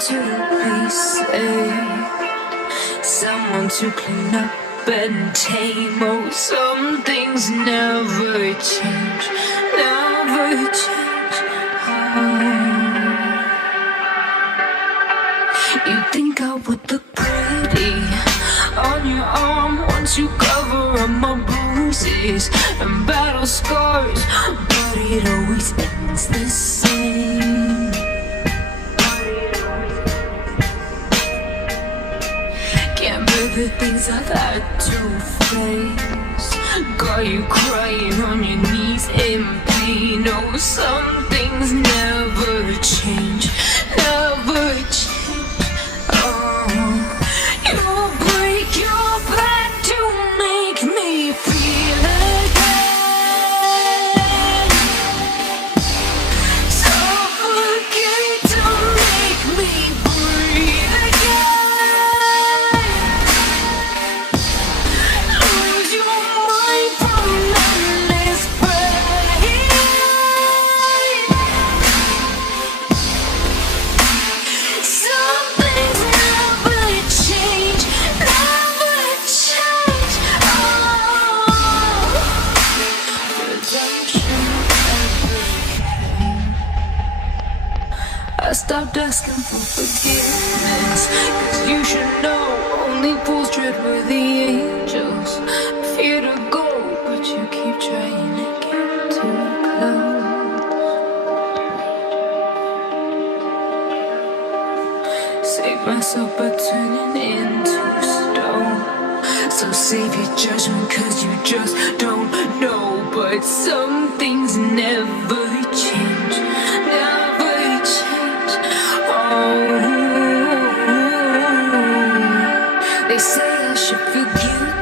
to be saved, someone to clean up and tame. Oh, some things never change, never change. You think I would look pretty on your arm once you cover up my bruises and battle scars, but it always ends the same. Can't bear the things I've had to face, got you crying on your knees in pain. Oh, some things never change, never change. You break your back to make me feel again, suffocate to make me breathe again, lose your mind from endless pain. Some things never change, never change. Oh, redemption never came. I stopped asking for forgiveness, 'cause you should know only fools tread where the angels fear to go, but you keep trying to get too close. Save myself by turning into stone, so save your judgment 'cause you just don't know. But some things never change, never change. Oh, they say I should feel guilty